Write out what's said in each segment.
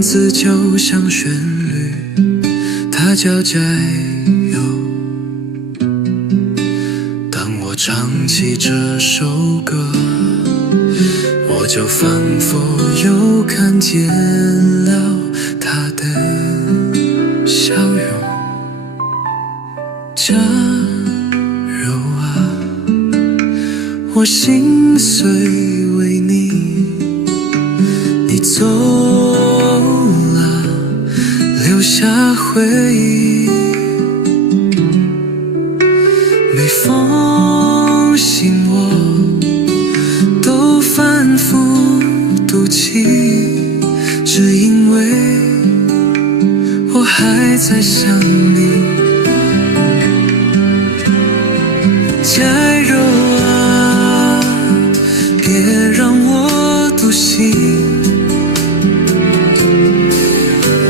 文字就像旋律，它叫加油。当我唱起这首歌，我就仿佛又看见了他的笑容。加油啊，我心碎为你，你走了，留下回忆。每封信我都反复读起，只因为我还在想你。加油啊，别让我独行，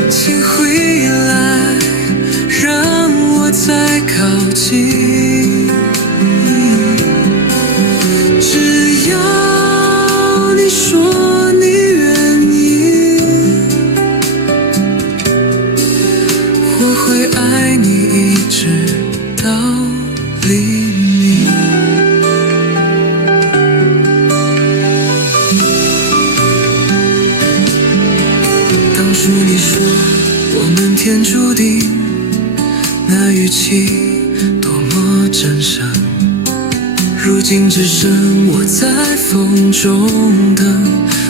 请回来，让我再靠近。只要你说你愿意，我会爱你一直到黎明。当初你说我们天注定，那语气多么真诚，如今只剩我在风中等，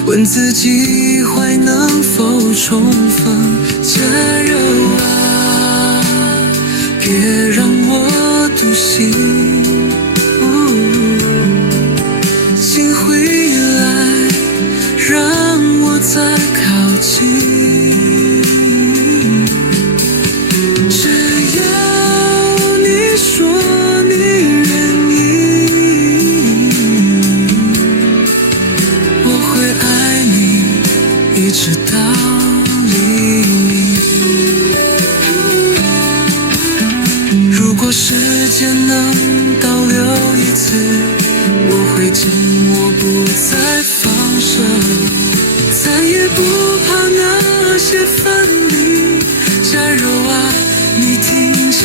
问自己还能否重逢。加油啊，别让我独行，请回来，让我再靠近。只要你说你愿意，我会爱你一直到黎明。如果时间能倒流一次，我会紧握不再放手，再也不怕那些分离。加油啊，你听见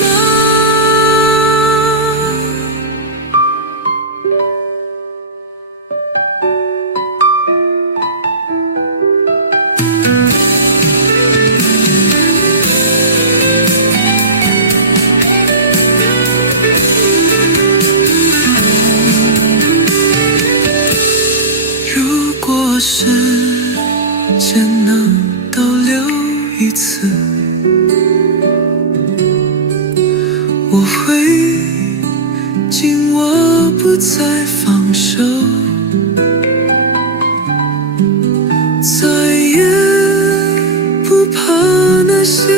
吗？如果时间能倒流一次，我会紧握不再放手，再也不怕那些